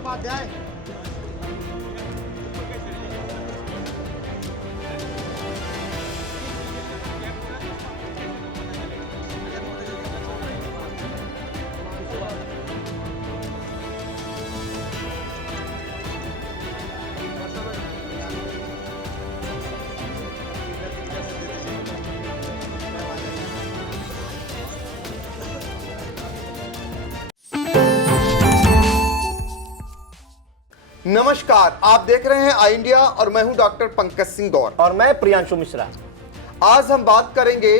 उपाध्याय नमस्कार, आप देख रहे हैं आई इंडिया और मैं हूं डॉक्टर पंकज सिंह गौर और मैं प्रियांशु मिश्रा। आज हम बात करेंगे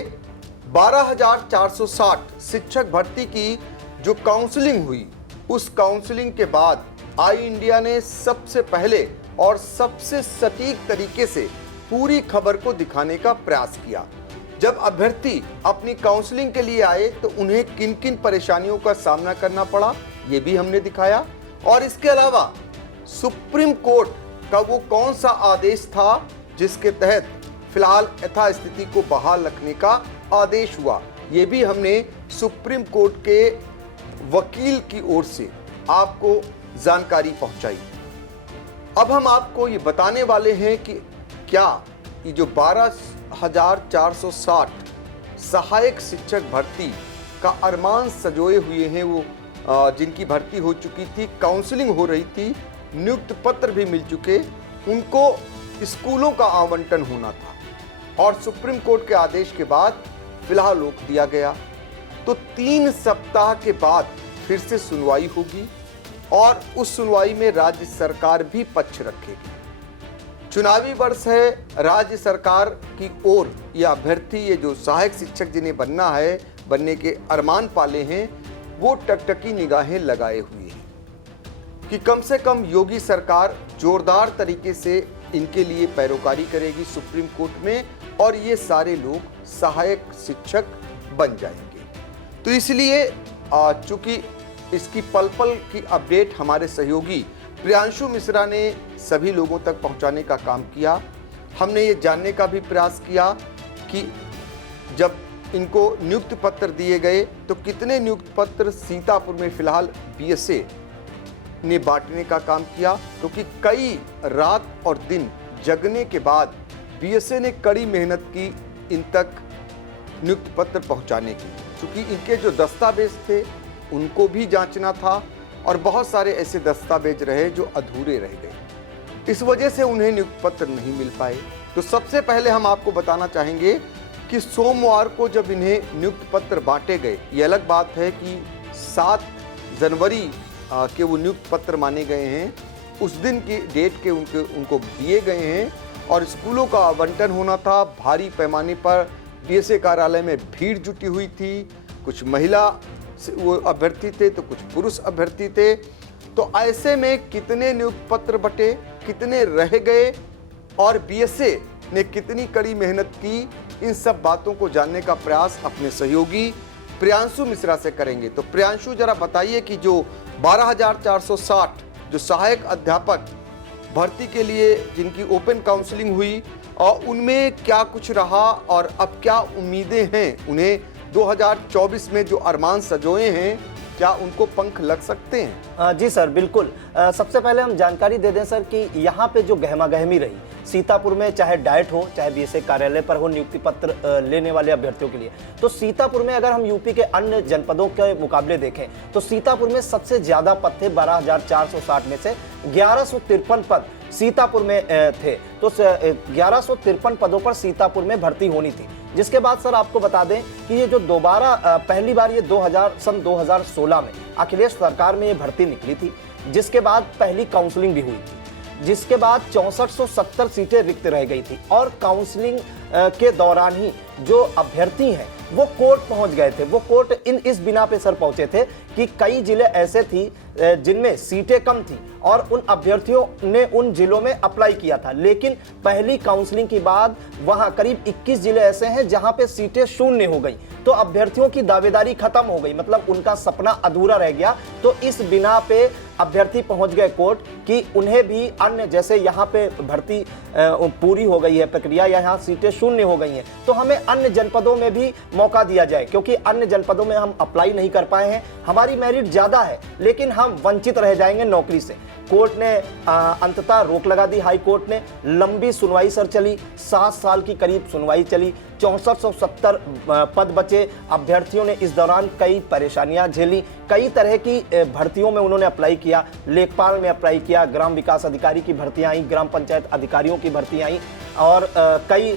12,460 शिक्षक भर्ती की जो काउंसलिंग हुई, उस काउंसलिंग के बाद आई इंडिया ने सबसे पहले और सबसे सटीक तरीके से पूरी खबर को दिखाने का प्रयास किया। जब अभ्यर्थी अपनी काउंसलिंग के लिए आए तो उन्हें किन किन परेशानियों का सामना करना पड़ा, ये भी हमने दिखाया। और इसके अलावा सुप्रीम कोर्ट का वो कौन सा आदेश था जिसके तहत फिलहाल यथास्थिति को बहाल रखने का आदेश हुआ, ये भी हमने सुप्रीम कोर्ट के वकील की ओर से आपको जानकारी पहुंचाई। अब हम आपको ये बताने वाले हैं कि क्या ये जो 12,460 सहायक शिक्षक भर्ती का अरमान सजोए हुए हैं, वो जिनकी भर्ती हो चुकी थी, काउंसलिंग हो रही थी, नियुक्त पत्र भी मिल चुके, उनको स्कूलों का आवंटन होना था और सुप्रीम कोर्ट के आदेश के बाद फिलहाल रोक दिया गया। तो 3 सप्ताह के बाद फिर से सुनवाई होगी और उस सुनवाई में राज्य सरकार भी पक्ष रखेगी। चुनावी वर्ष है, राज्य सरकार की ओर ये अभ्यर्थी, ये जो सहायक शिक्षक जिन्हें बनना है, बनने के अरमान पाले हैं, वो टकटकी निगाहें लगाए हुए हैं कि कम से कम योगी सरकार जोरदार तरीके से इनके लिए पैरोकारी करेगी सुप्रीम कोर्ट में और ये सारे लोग सहायक शिक्षक बन जाएंगे। तो इसलिए चूंकि इसकी पल पल की अपडेट हमारे सहयोगी प्रियांशु मिश्रा ने सभी लोगों तक पहुंचाने का काम किया। हमने ये जानने का भी प्रयास किया कि जब इनको नियुक्त पत्र दिए गए तो कितने नियुक्त पत्र सीतापुर में फिलहाल बीएसए ने बांटने का काम किया, क्योंकि कई रात और दिन जगने के बाद बीएसए ने कड़ी मेहनत की इन तक नियुक्त पत्र पहुंचाने की, क्योंकि इनके जो दस्तावेज थे उनको भी जांचना था और बहुत सारे ऐसे दस्तावेज रहे जो अधूरे रह गए। इस वजह से उन्हें नियुक्त पत्र नहीं मिल पाए। तो सबसे पहले हम आपको बताना चाहेंगे कि सोमवार को जब इन्हें नियुक्त पत्र बांटे गए, ये अलग बात है कि 7 जनवरी के वो नियुक्त पत्र माने गए हैं, उस दिन की डेट के उनको दिए गए हैं और स्कूलों का आवंटन होना था। भारी पैमाने पर बीएसए कार्यालय में भीड़ जुटी हुई थी, कुछ महिला वो अभ्यर्थी थे तो कुछ पुरुष अभ्यर्थी थे। तो ऐसे में कितने नियुक्त पत्र बटे, कितने रह गए और बीएसए ने कितनी कड़ी मेहनत की, इन सब बातों को जानने का प्रयास अपने सहयोगी प्रियांशु मिश्रा से करेंगे। तो प्रियांशु, जरा बताइए कि जो 12,460 जो सहायक अध्यापक भर्ती के लिए जिनकी ओपन काउंसलिंग हुई और उनमें क्या कुछ रहा और अब क्या उम्मीदें हैं उन्हें 2024 में जो अरमान सजोए हैं, क्या उनको पंख लग सकते हैं? जी सर, बिल्कुल। सबसे पहले हम जानकारी दे दें सर कि यहाँ पे जो गहमा-गहमी रही सीतापुर में, चाहे डाइट हो चाहे बीएसए कार्यालय पर हो नियुक्ति पत्र लेने वाले अभ्यर्थियों के लिए, तो सीतापुर में अगर हम यूपी के अन्य जनपदों के मुकाबले देखें तो सीतापुर में सबसे ज्यादा पद थे। 12,460 में से 1153 पद सीतापुर में थे। तो 1153 पदों पर सीतापुर में भर्ती होनी थी। जिसके बाद सर आपको बता दें कि ये जो दोबारा पहली बार ये 2016 में अखिलेश सरकार में ये भर्ती निकली थी, जिसके बाद पहली काउंसलिंग भी हुई थी। जिसके बाद 6470 सीटें रिक्त रह गई थी और काउंसलिंग के दौरान ही जो अभ्यर्थी हैं वो कोर्ट पहुंच गए थे। वो कोर्ट इस बिना पे सर पहुंचे थे कि कई जिले ऐसे थी जिनमें सीटें कम थी और उन अभ्यर्थियों ने उन जिलों में अप्लाई किया था, लेकिन पहली काउंसलिंग के बाद वहां करीब 21 जिले ऐसे हैं जहां पे सीटें शून्य हो गई। तो अभ्यर्थियों की दावेदारी खत्म हो गई, मतलब उनका सपना अधूरा रह गया। तो इस बिना पे अभ्यर्थी पहुंच गए कोर्ट कि उन्हें भी अन्य, जैसे यहाँ पे भर्ती पूरी हो गई है प्रक्रिया, यहाँ सीटें शून्य हो गई हैं, तो हमें अन्य जनपदों में भी मौका दिया जाए, क्योंकि अन्य जनपदों में हम अप्लाई नहीं कर पाए हैं, हमारी मेरिट ज्यादा है लेकिन हम वंचित रह जाएंगे नौकरी से। कोर्ट ने अंततः रोक लगा दी। हाई कोर्ट ने लंबी सुनवाई सर चली, 7 साल की करीब सुनवाई चली। 6470 पद बचे। अभ्यर्थियों ने इस दौरान कई परेशानियां झेली, कई तरह की भर्तियों में उन्होंने अप्लाई किया। लेखपाल में अप्लाई किया, ग्राम विकास अधिकारी की भर्तियां आई, ग्राम पंचायत अधिकारियों की भर्तियां आई और कई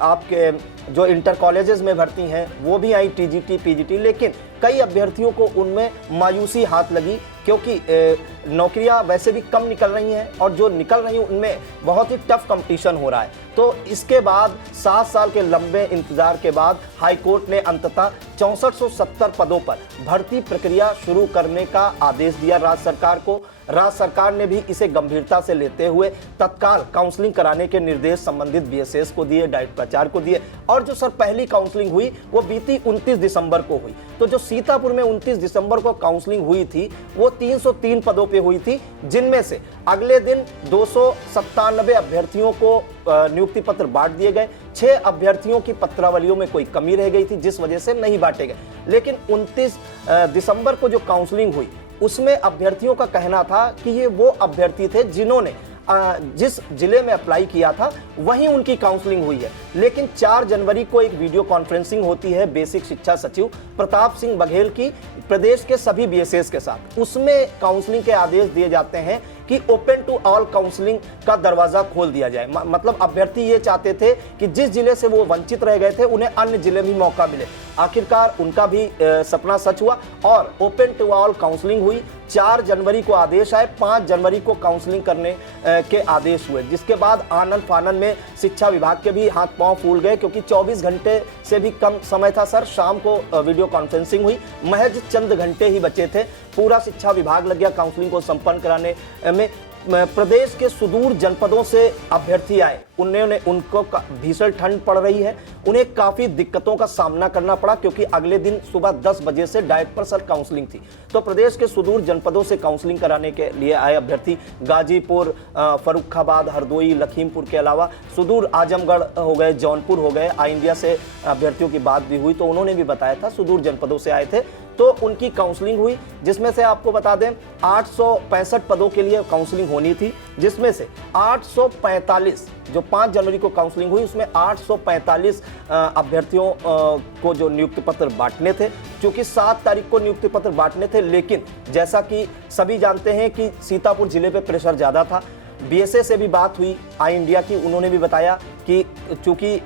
आपके जो इंटर कॉलेजेस में भर्ती हैं वो भी आई, टीजीटी पीजीटी। लेकिन कई अभ्यर्थियों को उनमें मायूसी हाथ लगी, क्योंकि नौकरियां वैसे भी कम निकल रही हैं और जो निकल रही हैं उनमें बहुत ही टफ कंपटीशन हो रहा है। तो इसके बाद 7 साल के लंबे इंतजार के बाद हाई कोर्ट ने अंततः 6470 पदों पर भर्ती प्रक्रिया शुरू करने का आदेश दिया राज्य सरकार को। राज्य सरकार ने भी इसे गंभीरता से लेते हुए तत्काल काउंसलिंग कराने के निर्देश संबंधित बीएसएस को दिए, डाइट प्रचार को दिए। और जो सर पहली काउंसलिंग हुई वो बीती 29 दिसंबर को हुई। तो जो सीतापुर में 29 दिसंबर को काउंसलिंग हुई थी वो 303 पदों पे हुई थी, जिनमें से अगले दिन 297 अभ्यर्थियों को नियुक्ति पत्र बांट दिए गए। 6 अभ्यर्थियों की पत्रावलियों में कोई कमी रह गई थी जिस वजह से नहीं बांटे गए। लेकिन 29 दिसंबर को जो काउंसलिंग हुई उसमें अभ्यर्थियों का कहना था कि ये वो अभ्यर्थी थे जिन्होंने जिस जिले में अप्लाई किया था वहीं उनकी काउंसलिंग हुई है। लेकिन 4 जनवरी को एक वीडियो कॉन्फ्रेंसिंग होती है बेसिक शिक्षा सचिव प्रताप सिंह बघेल की प्रदेश के सभी बीएसएस के साथ। उसमें काउंसलिंग के आदेश दिए जाते हैं कि ओपन टू ऑल काउंसलिंग का दरवाजा खोल दिया जाए। मतलब अभ्यर्थी ये चाहते थे कि जिस जिले से वो वंचित रह गए थे उन्हें अन्य जिले में मौका मिले। आखिरकार उनका भी सपना सच हुआ और ओपन टू ऑल काउंसलिंग हुई। 4 जनवरी को आदेश आए, 5 जनवरी को काउंसलिंग करने के आदेश हुए, जिसके बाद आनंद फानन में शिक्षा विभाग के भी हाथ पांव फूल गए, क्योंकि 24 घंटे से भी कम समय था सर। शाम को वीडियो कॉन्फ्रेंसिंग हुई, महज चंद घंटे ही बचे थे, पूरा शिक्षा विभाग लग गया काउंसलिंग को संपन्न कराने में। प्रदेश के सुदूर जनपदों से अभ्यर्थी आए, उनको भीषण ठंड पड़ रही है, उन्हें काफी दिक्कतों का सामना करना पड़ा, क्योंकि अगले दिन सुबह 10 बजे से डाइट पर सर काउंसलिंग थी। तो प्रदेश के सुदूर जनपदों से काउंसलिंग कराने के लिए आए अभ्यर्थी गाजीपुर, फर्रुखाबाद, हरदोई, लखीमपुर के अलावा सुदूर आजमगढ़ हो गए, जौनपुर हो गए। आई इंडिया से अभ्यर्थियों की बात भी हुई तो उन्होंने भी बताया था सुदूर जनपदों से आए थे। तो उनकी काउंसलिंग हुई, जिसमें से आपको बता दें 865 पदों के लिए काउंसलिंग होनी थी, जिसमें से 845 जो 5 जनवरी को काउंसलिंग हुई उसमें 845 अभ्यर्थियों को जो नियुक्ति पत्र बांटने थे। क्योंकि 7 तारीख को नियुक्ति पत्र बांटने थे, लेकिन जैसा कि सभी जानते हैं कि सीतापुर जिले पे प्रेशर ज़्यादा था। बीएसएस से भी बात हुई आई इंडिया की, उन्होंने भी बताया कि चूंकि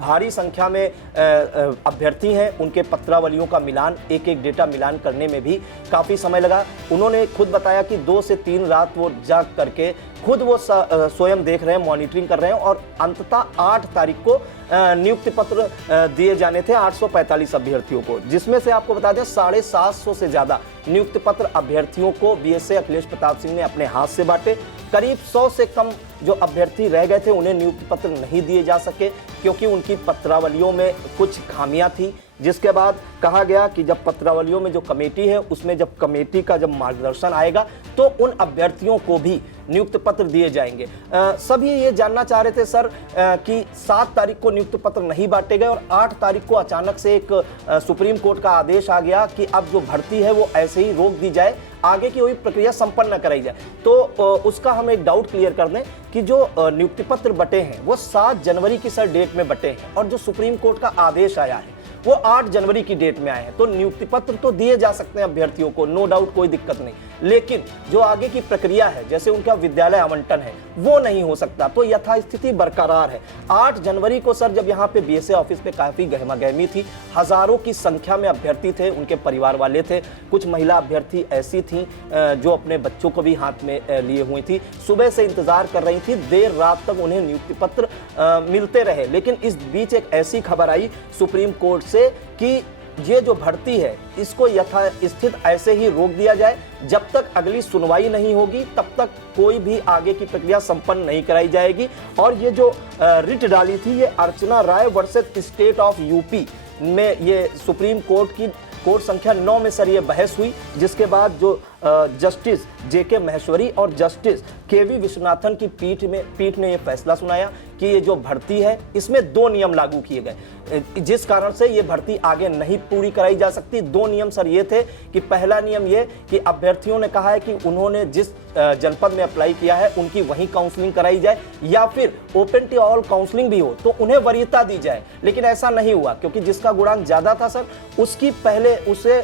भारी संख्या में अभ्यर्थी हैं, उनके पत्रावलियों का मिलान, एक एक डेटा मिलान करने में भी काफ़ी समय लगा। उन्होंने खुद बताया कि 2 से 3 रात वो जाग करके खुद वो स्वयं देख रहे हैं, मॉनिटरिंग कर रहे हैं और अंततः 8 तारीख को नियुक्ति पत्र दिए जाने थे 845 अभ्यर्थियों को, जिसमें से आपको बता दें 750 से ज़्यादा नियुक्ति पत्र अभ्यर्थियों को बीएसए अखिलेश प्रताप सिंह ने अपने हाथ से बांटे। करीब 100 से कम जो अभ्यर्थी रह गए थे उन्हें नियुक्ति पत्र नहीं दिए जा सके, क्योंकि उनकी पत्रावलियों में कुछ खामियां थी। जिसके बाद कहा गया कि जब पत्रावलियों में जो कमेटी है उसमें जब कमेटी का जब मार्गदर्शन आएगा तो उन अभ्यर्थियों को भी नियुक्ति पत्र दिए जाएंगे। सभी ये जानना चाह रहे थे सर कि 7 तारीख को नियुक्ति पत्र नहीं बांटे गए और 8 तारीख को अचानक से एक सुप्रीम कोर्ट का आदेश आ गया कि अब जो भर्ती है वो ऐसे ही रोक दी जाए, आगे की कोई प्रक्रिया संपन्न न कराई जाए। तो उसका हम एक डाउट क्लियर कर दें कि जो नियुक्ति पत्र बटे हैं वो 7 जनवरी की सर डेट में बटे हैं और जो सुप्रीम कोर्ट का आदेश आया है वो 8 जनवरी की डेट में आए हैं। तो नियुक्ति पत्र तो दिए जा सकते हैं अभ्यर्थियों को, नो डाउट, कोई दिक्कत नहीं, लेकिन जो आगे की प्रक्रिया है, जैसे उनका विद्यालय आवंटन है, वो नहीं हो सकता। तो यथास्थिति बरकरार है। 8 जनवरी को सर जब यहाँ पे बीएसए ऑफिस पे काफी गहमागहमी थी, हजारों की संख्या में अभ्यर्थी थे, उनके परिवार वाले थे, कुछ महिला अभ्यर्थी ऐसी थी जो अपने बच्चों को भी हाथ में लिए हुई थी, सुबह से इंतजार कर रही थी, देर रात तक उन्हें नियुक्ति पत्र मिलते रहे। लेकिन इस बीच एक ऐसी खबर आई सुप्रीम कोर्ट से कि ये जो भर्ती है इसको यथास्थित ऐसे ही रोक दिया जाए, जब तक अगली सुनवाई नहीं होगी तब तक कोई भी आगे की प्रक्रिया संपन्न नहीं कराई जाएगी। और ये जो रिट डाली थी, ये अर्चना राय वर्सेस स्टेट ऑफ यूपी में ये सुप्रीम कोर्ट की कोर्ट संख्या 9 में सर ये बहस हुई, जिसके बाद जो जस्टिस जेके महेश्वरी और जस्टिस केवी विश्वनाथन की पीठ ने ये फैसला सुनाया कि ये जो भर्ती है इसमें 2 नियम लागू किए गए, जिस कारण से ये भर्ती आगे नहीं पूरी कराई जा सकती। 2 नियम सर ये थे कि पहला नियम ये कि अभ्यर्थियों ने कहा है कि उन्होंने जिस जनपद में अप्लाई किया है उनकी वहीं काउंसलिंग कराई जाए, या फिर ओपन टू ऑल काउंसलिंग भी हो तो उन्हें वरीयता दी जाए। लेकिन ऐसा नहीं हुआ, क्योंकि जिसका गुणांक ज्यादा था सर उसकी पहले उसे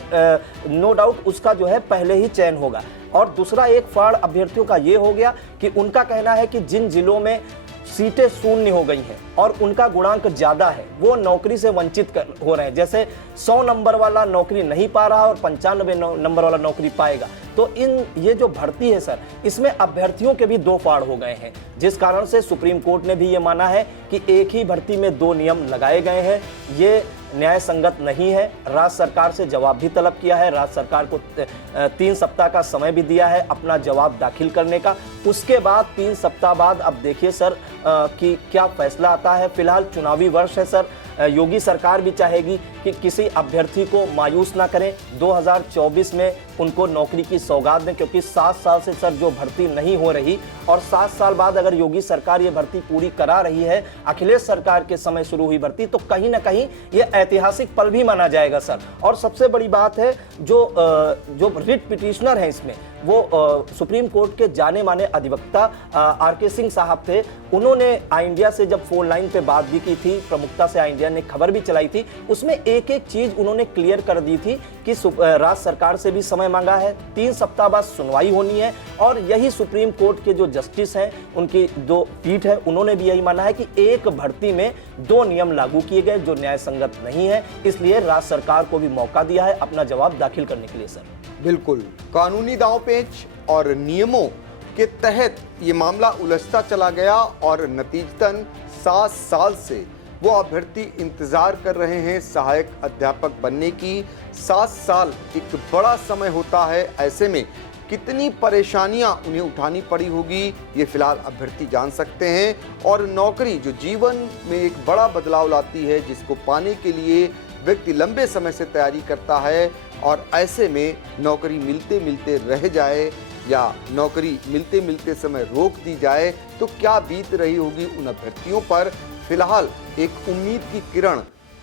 नो डाउट उसका जो है पहले ही चयन होगा। और दूसरा एक फाड़ अभ्यर्थियों का ये हो गया कि उनका कहना है कि जिन जिलों में सीटें शून्य हो गई हैं और उनका गुणांक ज्यादा है, वो नौकरी से वंचित हो रहे हैं। जैसे 100 नंबर वाला नौकरी नहीं पा रहा और 95 नंबर वाला नौकरी पाएगा। तो ये जो भर्ती है सर, इसमें अभ्यर्थियों के भी 2 फाड़ हो गए हैं, जिस कारण से सुप्रीम कोर्ट ने भी ये माना है कि एक ही भर्ती में 2 नियम लगाए गए हैं, ये न्याय संगत नहीं है। राज्य सरकार से जवाब भी तलब किया है, राज्य सरकार को 3 सप्ताह का समय भी दिया है अपना जवाब दाखिल करने का। उसके बाद 3 सप्ताह बाद अब देखिए सर कि क्या फैसला आता है। फिलहाल चुनावी वर्ष है सर, योगी सरकार भी चाहेगी कि किसी अभ्यर्थी को मायूस ना करें 2024 में उनको नौकरी की सौगात दें, क्योंकि 7 साल से सर जो भर्ती नहीं हो रही, और 7 साल बाद अगर योगी सरकार ये भर्ती पूरी करा रही है, अखिलेश सरकार के समय शुरू हुई भर्ती, तो कहीं ना कहीं ये ऐतिहासिक पल भी माना जाएगा सर। और सबसे बड़ी बात है जो रिट पिटिशनर हैं इसमें, वो सुप्रीम कोर्ट के जाने माने अधिवक्ता आर.के. सिंह साहब थे। उन्होंने आई इंडिया से जब फोन लाइन पे बात भी की थी, प्रमुखता से आई इंडिया ने खबर भी चलाई थी, उसमें एक एक चीज उन्होंने क्लियर कर दी थी कि राज्य सरकार से भी समय मांगा है, 3 सप्ताह बाद सुनवाई होनी है। और यही सुप्रीम कोर्ट के जो जस्टिस हैं, उनकी 2 पीठ है, उन्होंने भी यही माना है कि एक भर्ती में 2 नियम लागू किए गए जो न्याय संगत नहीं है, इसलिए राज्य सरकार को भी मौका दिया है अपना जवाब दाखिल करने के लिए सर। बिल्कुल, कानूनी दांवपेच और नियमों के तहत ये मामला उलझता चला गया और नतीजतन 7 साल से वो अभ्यर्थी इंतजार कर रहे हैं सहायक अध्यापक बनने की। 7 साल एक बड़ा समय होता है, ऐसे में कितनी परेशानियां उन्हें उठानी पड़ी होगी ये फिलहाल अभ्यर्थी जान सकते हैं। और नौकरी जो जीवन में एक बड़ा बदलाव लाती है, जिसको पाने के लिए व्यक्ति लंबे समय से तैयारी करता है, और ऐसे में नौकरी मिलते मिलते रह जाए या नौकरी मिलते मिलते समय रोक दी जाए तो क्या बीत रही होगी उन अभ्यर्थियों पर। फिलहाल एक उम्मीद की किरण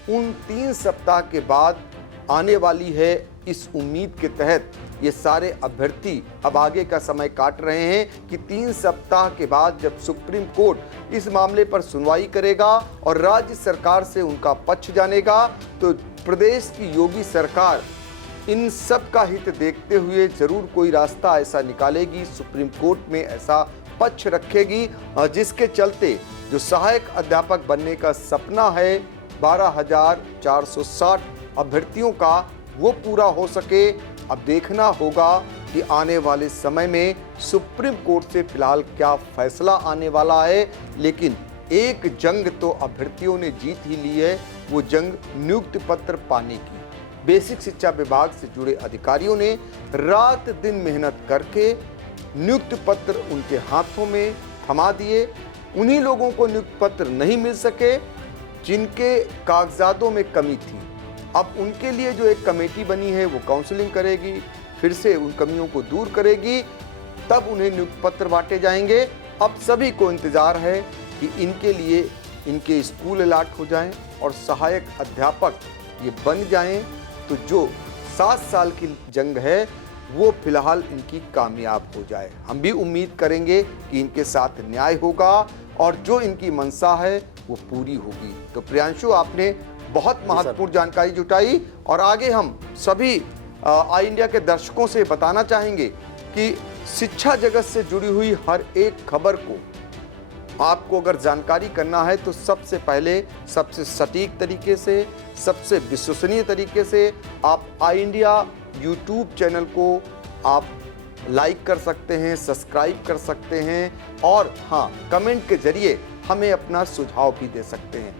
उन 3 सप्ताह के बाद आने वाली है। इस उम्मीद के तहत ये सारे अभ्यर्थी अब आगे का समय काट रहे हैं कि 3 सप्ताह के बाद जब सुप्रीम कोर्ट इस मामले पर सुनवाई करेगा और राज्य सरकार से उनका पक्ष जानेगा, तो प्रदेश की योगी सरकार इन सब का हित देखते हुए जरूर कोई रास्ता ऐसा निकालेगी, सुप्रीम कोर्ट में ऐसा पक्ष रखेगी जिसके चलते जो सहायक अध्यापक बनने का सपना है 12,460 अभ्यर्थियों का, वो पूरा हो सके। अब देखना होगा कि आने वाले समय में सुप्रीम कोर्ट से फिलहाल क्या फैसला आने वाला है। लेकिन एक जंग तो अभ्यर्थियों ने जीत ही ली है, वो जंग नियुक्ति पत्र पाने की। बेसिक शिक्षा विभाग से जुड़े अधिकारियों ने रात दिन मेहनत करके नियुक्ति पत्र उनके हाथों में थमा दिए। उन्हीं लोगों को नियुक्ति पत्र नहीं मिल सके जिनके कागजातों में कमी थी। अब उनके लिए जो एक कमेटी बनी है वो काउंसलिंग करेगी, फिर से उन कमियों को दूर करेगी, तब उन्हें नियुक्ति पत्र बांटे जाएंगे। अब सभी को इंतजार है कि इनके लिए इनके स्कूल अलॉट हो जाएं और सहायक अध्यापक ये बन जाएं, तो जो 7 साल की जंग है वो फिलहाल इनकी कामयाब हो जाए। हम भी उम्मीद करेंगे कि इनके साथ न्याय होगा और जो इनकी मंशा है वो पूरी होगी। तो प्रियांशु, आपने बहुत महत्वपूर्ण जानकारी जुटाई और आगे हम सभी आई इंडिया के दर्शकों से बताना चाहेंगे कि शिक्षा जगत से जुड़ी हुई हर एक खबर को आपको अगर जानकारी करना है तो सबसे पहले सबसे सटीक तरीके से, सबसे विश्वसनीय तरीके से आप आई इंडिया यूट्यूब चैनल को आप लाइक कर सकते हैं, सब्सक्राइब कर सकते हैं और हाँ, कमेंट के जरिए हमें अपना सुझाव भी दे सकते हैं।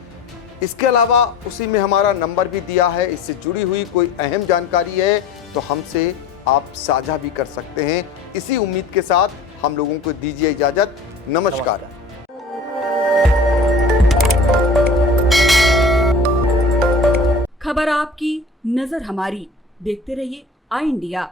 इसके अलावा उसी में हमारा नंबर भी दिया है, इससे जुड़ी हुई कोई अहम जानकारी है तो हमसे आप साझा भी कर सकते हैं। इसी उम्मीद के साथ हम लोगों को दीजिए इजाज़त। नमस्कार। खबर आपकी, नजर हमारी। देखते रहिए आई इंडिया।